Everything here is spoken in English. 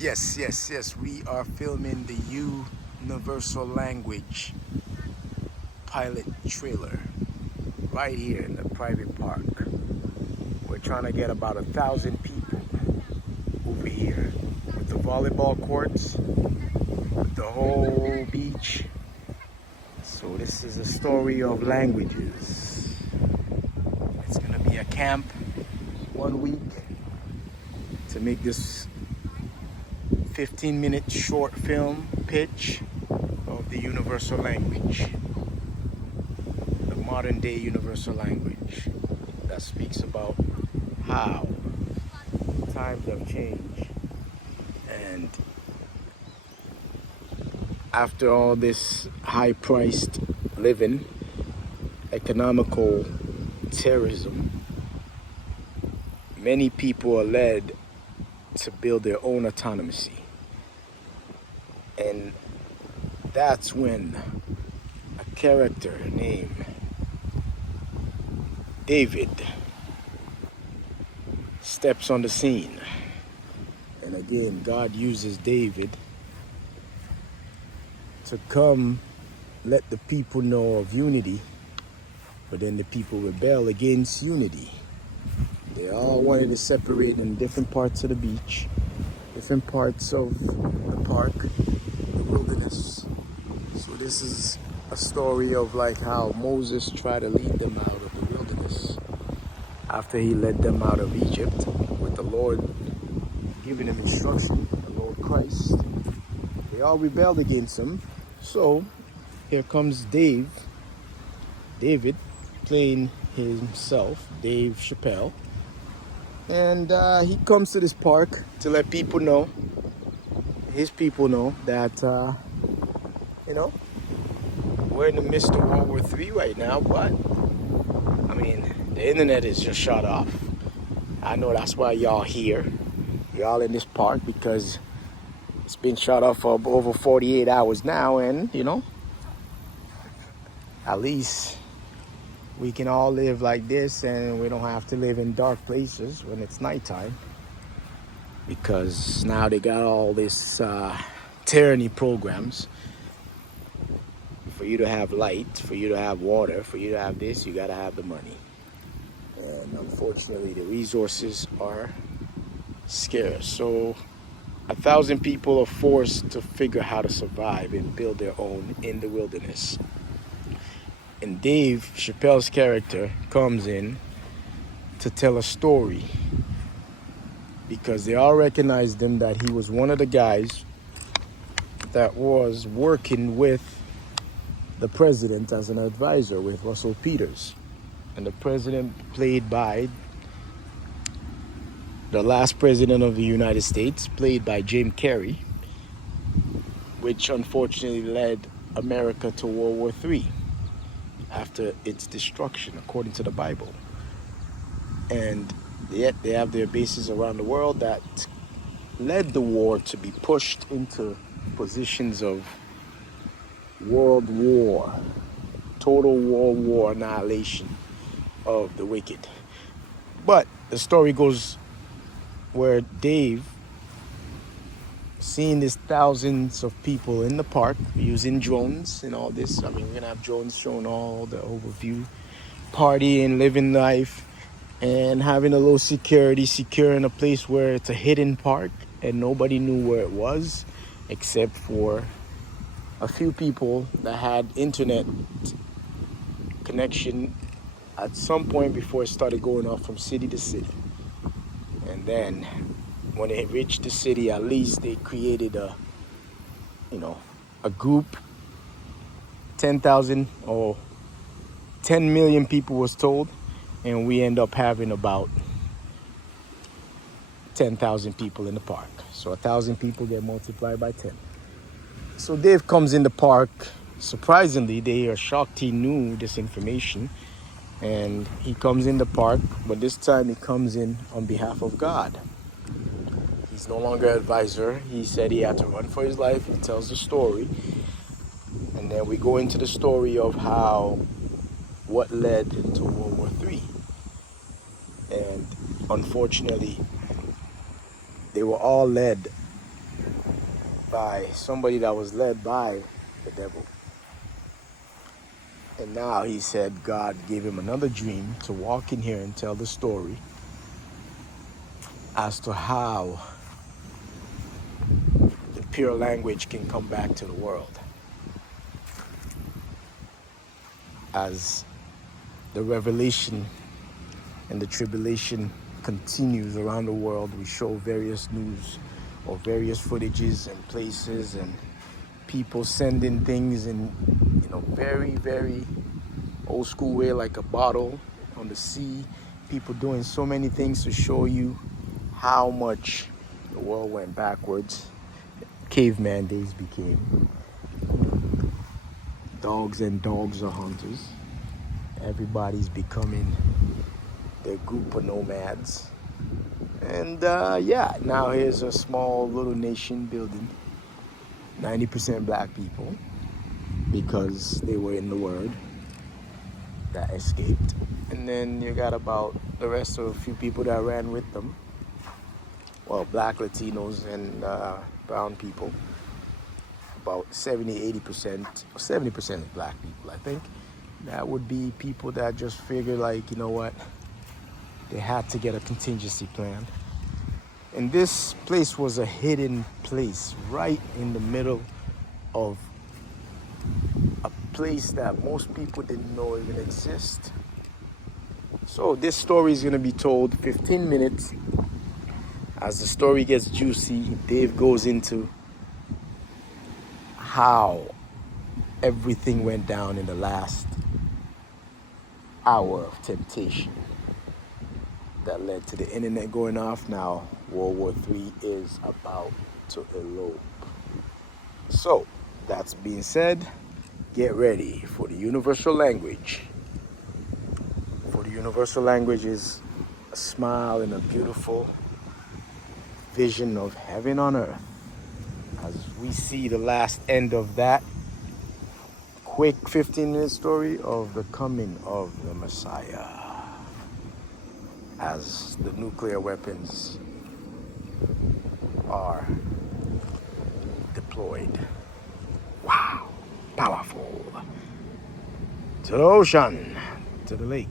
Yes. We are filming the Universal Language pilot trailer right here in the private park. We're trying to get about 1,000 people over here with the volleyball courts, with the whole beach. So this is a story of languages. It's gonna be a camp 1 week to make this 15-minute short film pitch of the universal language, the modern day universal language that speaks about how times have changed. And after all this high priced living, economical terrorism, many people are led to build their own autonomy. And that's when a character named David steps on the scene. And again, God uses David to come let the people know of unity, but then the people rebel against unity. They all wanted to separate in different parts of the beach, different parts of the park, the wilderness. So this is a story of like how Moses tried to lead them out of the wilderness after he led them out of Egypt with the Lord giving them instruction, the Lord Christ. They all rebelled against him. So here comes David playing himself, Dave Chappelle. And he comes to this park to let people know, his people know that, we're in the midst of World War III right now, but, I mean, the internet is just shut off. I know that's why y'all here. Y'all in this park because it's been shut off for over 48 hours now, and, at least we can all live like this and we don't have to live in dark places when it's nighttime, because now they got all this tyranny programs for you to have light, for you to have water, for you to have this. You got to have the money, and unfortunately the resources are scarce. So 1,000 people are forced to figure how to survive and build their own in the wilderness. And Dave Chappelle's character comes in to tell a story because they all recognized him, that he was one of the guys that was working with the president as an advisor with Russell Peters. And the president played by the last president of the United States, played by Jim Carrey, which unfortunately led America to World War III after its destruction, according to the Bible. And yet they have their bases around the world that led the war to be pushed into positions of world war, total world war annihilation of the wicked. But the story goes where Dave, seeing these thousands of people in the park using drones and all this. I mean, we're gonna have drones showing all the overview, partying, living life, and having a little security, securing a place where it's a hidden park and nobody knew where it was except for a few people that had internet connection at some point before it started going off from city to city. And then when it reached the city, at least they created a group. 10,000 or 10 million people was told, and we end up having about 10,000 people in the park. So 1,000 people get multiplied by 10. So Dave comes in the park. Surprisingly, they are shocked he knew this information, and he comes in the park, but this time he comes in on behalf of God. He's no longer an advisor. He said he had to run for his life. He tells the story. And then we go into the story of what led to World War III. And unfortunately, they were all led by somebody that was led by the devil. And now he said God gave him another dream to walk in here and tell the story as to how the pure language can come back to the world. As the revelation and the tribulation continues around the world, we show various news or various footages and places and people sending things in, very, very old school way, like a bottle on the sea. People doing so many things to show you how much the world went backwards. Caveman days became. Dogs and dogs are hunters. Everybody's becoming their group of nomads. And now here's a small little nation building. 90% black people, because they were in the word, that escaped. And then you got about the rest of a few people that ran with them. Well, black, Latinos, and brown people. About 70% of black people, I think. That would be people that just figure, like, you know what, they had to get a contingency plan. And this place was a hidden place right in the middle of a place that most people didn't know even exist. So this story is going to be told 15 minutes. As the story gets juicy, Dave goes into how everything went down in the last hour of temptation that led to the internet going off. Now World War III is about to elope. So that's being said, get ready for the universal language. For the universal language is a smile and a beautiful vision of heaven on earth. As we see the last end of that quick 15-minute story of the coming of the Messiah, as the nuclear weapons are deployed. Wow, powerful. To the ocean, to the lake.